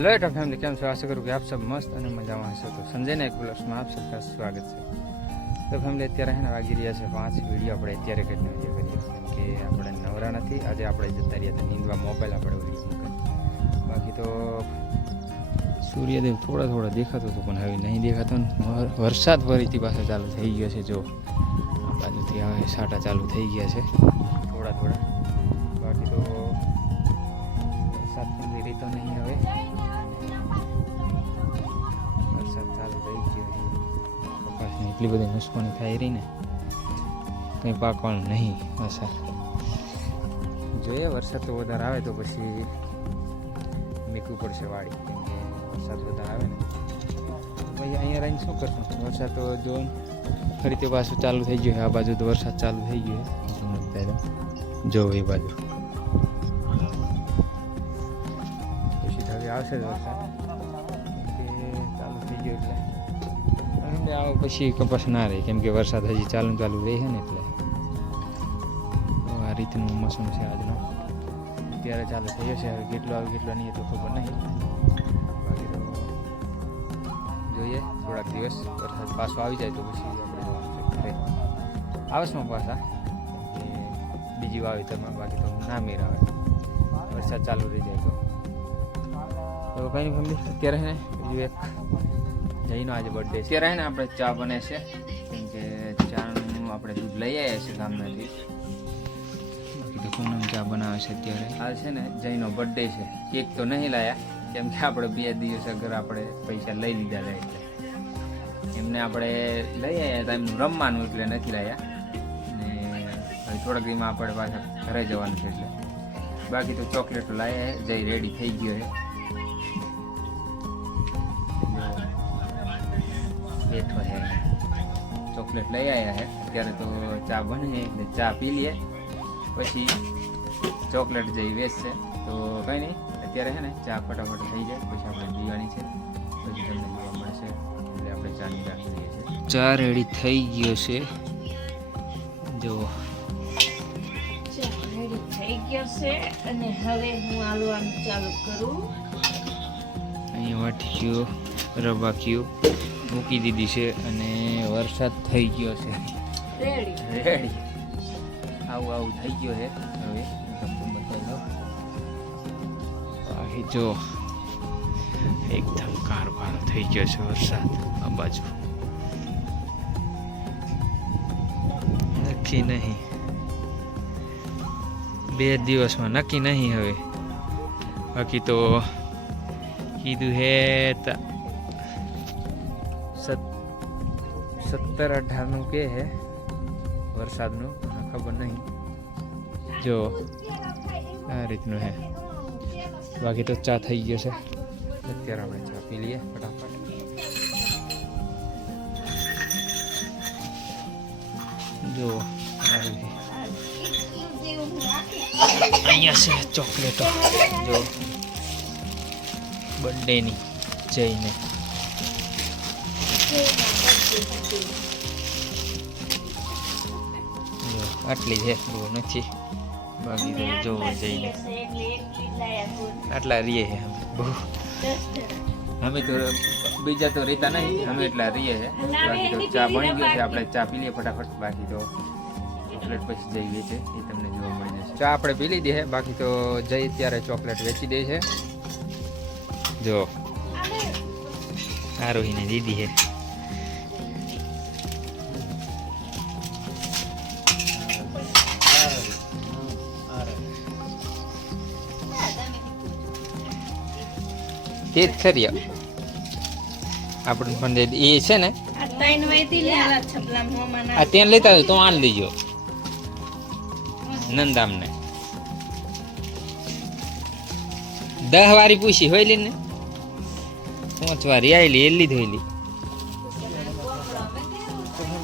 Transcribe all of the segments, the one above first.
Hello एटा family केम छो आशा करूँ कि आप सब मस्त और मजा में हशो। तो संजय ना एक प्लस में आप सबका स्वागत है। तो फैमिली अत्यारे है वागी रह्या छे 5 विडियो अपने अत्यारे करीने विडियो करीए केम के आपणे नवरा नथी। आज आपणे जता रह्या था नींदवा मोबाइल आपणे विडियो मूके। बाकी तो सूर्यदेव थोड़ा थोड़ा देखातो तो पण हवे नहीं देखातो। वरसाद फरीथी पाछो चालू थई गयो छे। जो आ बाजुथी हवे साटा चालू थई गया छे थोड़ा थोड़ा। बाकी तो वरसाद पण रीतो नहीं हवे। એટલી બધી નુકસાની થઈ રહી ને કંઈ પાકવાનું નહીં અસર જોઈએ। વરસાદ તો વધારે આવે તો પછી મીકવું પડશે વાડી, કેમ કે વરસાદ વધારે આવે ને ભાઈ અહીંયા રહીને શું કરશું। વરસાદ તો જો ફરી તે પાછું ચાલુ થઈ ગયું છે। આ બાજુ તો વરસાદ ચાલુ થઈ ગયો છે જો એ બાજુ પછી હવે આવશે વરસાદ કે ચાલુ થઈ ગયો એટલે આવે પછી કપાસ ના રહે, કેમ કે વરસાદ હજી ચાલુ રહે છે ને એટલે આ રીતનું મોસમ છે આજનો। અત્યારે ચાલુ થયો છે, હવે કેટલો આવે કેટલો નહીં તો ખબર નહીં। બાકી તો જોઈએ થોડાક દિવસ વરસાદ પાછો આવી જાય તો પછી આપણે જવાનું છે ઘરે આવસમાં પાછા કે બીજી વાવેતરમાં। બાકી તો ના મેર આવે વરસાદ ચાલુ રહી જાય તો કંઈ નહીં ફેમિલી। અત્યારે છે ને બીજું એક જઈનો આજે બર્થડે છે। અત્યારે ને આપણે ચા બને છે, કેમ કે ચાનું આપણે દૂધ લઈ આવ્યા છે ગામમાંથી। બાકી તો પૂનમ ચા બનાવે છે અત્યારે। આ છે ને જઈનો બર્થડે છે। કેક તો નહીં લાયા, કેમ કે આપણે 2 દિવસ અગર આપણે પૈસા લઈ લીધા હતા એટલે એમને આપણે લઈ આવ્યા હતા એમનું રમવાનું એટલે નથી લાયા। ને હવે થોડાક દીમાં આપણે પાછા ઘરે જવાનું છે એટલે બાકી તો ચોકલેટો લાયા જઈ રેડી થઈ ગયો છે બેઠો है। ચોકલેટ લઈ આવ્યા है અત્યારે તો ચા બને એટલે ચા પી લઈએ પછી ચોકલેટ જઈ વેચશે તો કંઈ નહીં। અત્યારે છે ને ચા ફટાફટ થઈ જાય પછી આપણે પીવાની છે, પછી તમને જોવા મળશે એટલે આપણે ચાની રાખી દઈએ છીએ। ચા રેડી થઈ ગયો છે જો ચા રેડી થઈ ગયો છે અને હવે હું આલવાનું ચાલુ કરું। અહીંયા વાટક્યું રવાક્યું મૂકી દીધી છે અને વરસાદ થઈ ગયો છે રેડી આવું થઈ ગયો છે। હવે તમને બતાવી દઉં બાકી જો એકદમ કારભાર થઈ ગયો છે વરસાદ આ બાજુ નક્કી નહીં 2 દિવસમાં નક્કી નહીં હવે। બાકી તો કીધું હે 17-18 નું કે હે વરસાદનું, ખબર નહીં જો આ રીતનું હે। બાકી તો ચા થઈ ગયો છે અત્યારે આપણે ચા પી લઈએ ફટાફટ। જો અહીંયા છે ચોકલેટો જો બર્થડેની જઈને આટલી છે બહુ નથી। બાકી તો જોવો જઈને આટલા રીએ છે બહુ અમે તો બીજા તો રીતા નહીં, અમે એટલા રીએ છે। બાકી તો ચા બની ગયો છે, આપણે ચા પી લઈએ ફટાફટ। બાકી તો ચોકલેટ પછી જઈ વેચે એ તમને જોવા મળી જશે। ચા આપણે પી લીધી છે, બાકી તો જઈ ત્યારે ચોકલેટ વેચી દે છે જો આરોહીને દીધી છે। તે જ ખરી આપણે પણ એ છે ને આ ત્યાં લેતા હોય તો આન લીજો નંદામને 10 વારી પૂછી હોય લી ને 5 વારી આવેલી એ લીધી હોયલી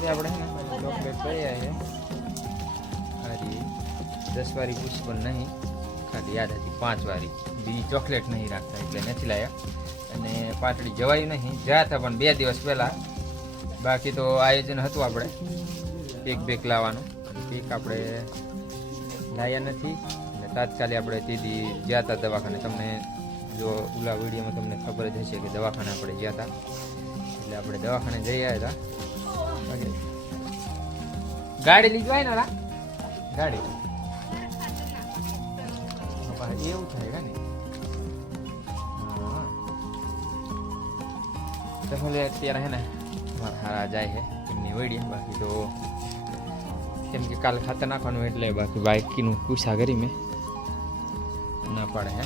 આપણે ચોકલેટ લઈ આવ્યા 10 વારી પૂછી પણ નહીં, ખાલી યાદ હતી 5 વારી બીજી ચોકલેટ નહીં રાખતા એટલે નથી લાયા। અને પાટડી જવાયું નહીં, જ્યાં હતા પણ 2 દિવસ પહેલાં। બાકી તો આયોજન હતું આપણે કેક લાવવાનું, કેક આપણે લાયા નથી એટલે તાત્કાલિક આપણે તેથી જ્યાં હતા દવાખાને તમને જો ઓલા વિડીયોમાં તમને ખબર જ હશે કે દવાખાને આપણે ગયા હતા, એટલે આપણે દવાખાને જઈ આવ્યા હતા. ગાડી લીધું હોય ને રા ગાડી એવું થાય કે ને. હા એટલે અત્યારે હે ને મારા હારા જાય છે એમની વડી. બાકી તો કેમ કે કાલે ખાતર નાખવાનું એટલે બાકી બાઇકનું પૂછા કરી મેં ના પડે હે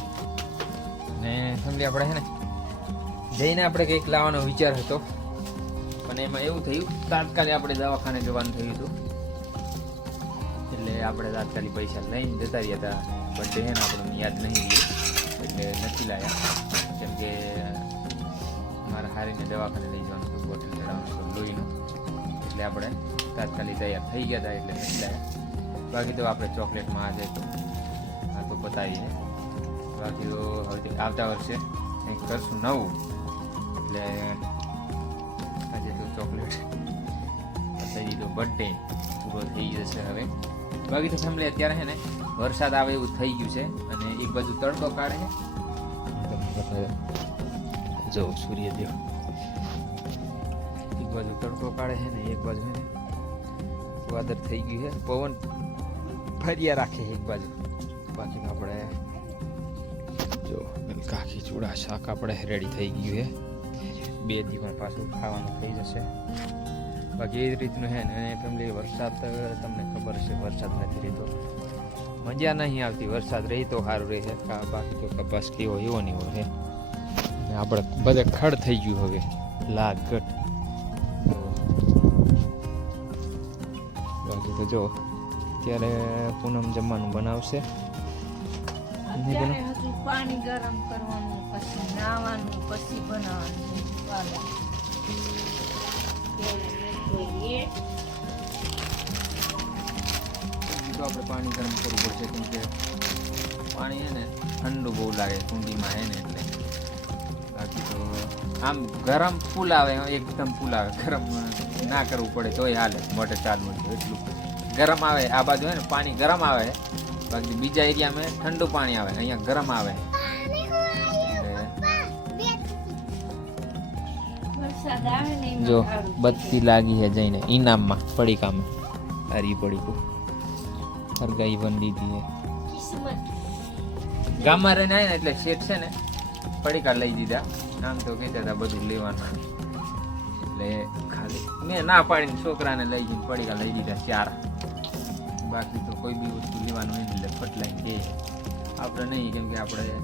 ને ફેમિલી. આપણે હે ને જઈને આપણે કંઈક લાવવાનો વિચાર હતો, પણ એમાં એવું થયું તાત્કાલિક આપણે દવાખાને જવાનું થયું હતું, એટલે આપણે તાત્કાલિક પૈસા લઈને જતા રહ્યા હતા. બર્થડે છે ને આપણને યાદ નહીં રહ્યું એટલે નથી લાવ્યા, કેમ કે મારા હારીને દવાખાને લઈ જવાનું હતું, બોટલ ચડાવવાનું હતું લોહીનું, એટલે આપણે તાત્કાલિક તૈયાર થઈ ગયા હતા એટલે નથી લાવ્યા. બાકી તો આપણે ચોકલેટમાં આજે તો આ તો બતાવીએ. બાકી તો હવે આવતા વર્ષે કંઈક કરશું નવું, એટલે આજે તો ચોકલેટ પછી દીધો બર્થડે પૂરો થઈ જશે હવે. બાકી તો ફેમિલી અત્યારે છે ને વરસાદ આવે એવું થઈ ગયું છે, અને એક બાજુ તડકો કાઢે છે, જો સૂર્યદેવ એક બાજુ તડકો કાઢે છે ને એક બાજુ છે ને વાદળ થઈ ગયું છે, પવન ફર્યા રાખે એક બાજુ. બાકી આપણે જો કાકી ચૂડા શાક આપણે રેડી થઈ ગયું છે, 2 દિવસ પાછું ખાવાનું થઈ જશે. બાકી એ જ રીતનું છે ને. અને ફેમિલી વરસાદ તમને ખબર છે વરસાદ નથી રહેતો, મજા નહીં આવતી. વરસાદ રહી તો સારું રહે છે, બાકી તો કપાસ કેવો એવો નહીં હોય. અને આપણે બધે ખડ થઈ ગયું હવે લાગટ. બાકી તો જો અત્યારે પૂનમ જમવાનું બનાવશે. અત્યારે હજુ પાણી ગરમ કરવાનું, પછી નાવાનું, પછી બનાવવાનું. તો આપણે પાણી ગરમ કરવું પડશે, કેમ કે પાણી છે ને ઠંડુ બહુ લાગે કુંડીમાં છે ને એટલે. બાકી તો આમ ગરમ ફૂલ આવે, એકદમ ફૂલ આવે, ગરમ ના કરવું પડે તોય હાલે, મોટર ચાલુ એટલું ગરમ આવે. આ બાજુ હે ને પાણી ગરમ આવે, બાકી બીજા એરિયામાં ઠંડુ પાણી આવે, અહીંયા ગરમ આવે. જો બત્તી લાગી છે જઈને ઇનામમાં પડીકામાં, હારી પડીકું હરગાઈ બન દીધી છે. ગામમાં રહીને આવ્યા ને એટલે શેઠ છે ને પડીકા લઈ દીધા. આમ તો કહેતા હતા બધું લેવાનું, એટલે ખાલી મેં ના પાડીને છોકરાને લઈ જઈને પડીકા લઈ દીધા 4. બાકી તો કોઈ બી વસ્તુ લેવાનું નહીં એટલે ફટલાઈને કહે. આપણે નહીં, કેમ કે આપણને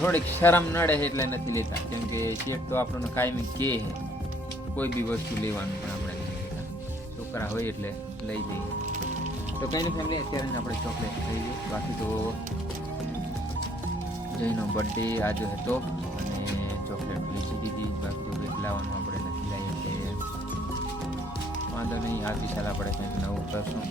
થોડીક શરમ નડે છે એટલે નથી લેતા, કેમ કે શેઠ તો આપણને કાયમી કહે કોઈ બી વસ્તુ લેવાનું, પણ આપણે નહીં લેતા. છોકરા હોય એટલે લઈ જઈએ. તો કંઈ નહીં ફેમિલી, અત્યારે આપણે ચોકલેટ થઈ ગઈ. બાકી તો જયનો બર્થડે આજે હતો અને ચોકલેટ લીધી દીધી. બાકી તો કંઈક લાવવાનું આપણે નથી લાવીએ એટલે વાંધો નહીં, આવતી સાલ આપણે કંઈક નવું કરશું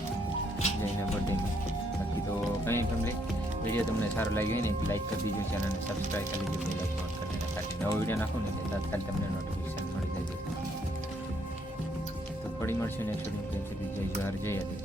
જઈને બર્થડેમાં. બાકી તો કંઈ ફેમિલી વિડીયો તમને સારો લાગ્યો હોય ને લાઈક કરી દીજો, ચેનલને સબસ્ક્રાઈબ કરી દીજો, બેલ આઇકોન કરીને સાથે નવો વિડીયો નાખો ને એટલે તાત્કાલિક તમને નોટિફિકેશન મળી જાય. તો ફરી મળશું નેક્સ્ટ વિડીયો. જય જવાહર, જય આદિવાસી.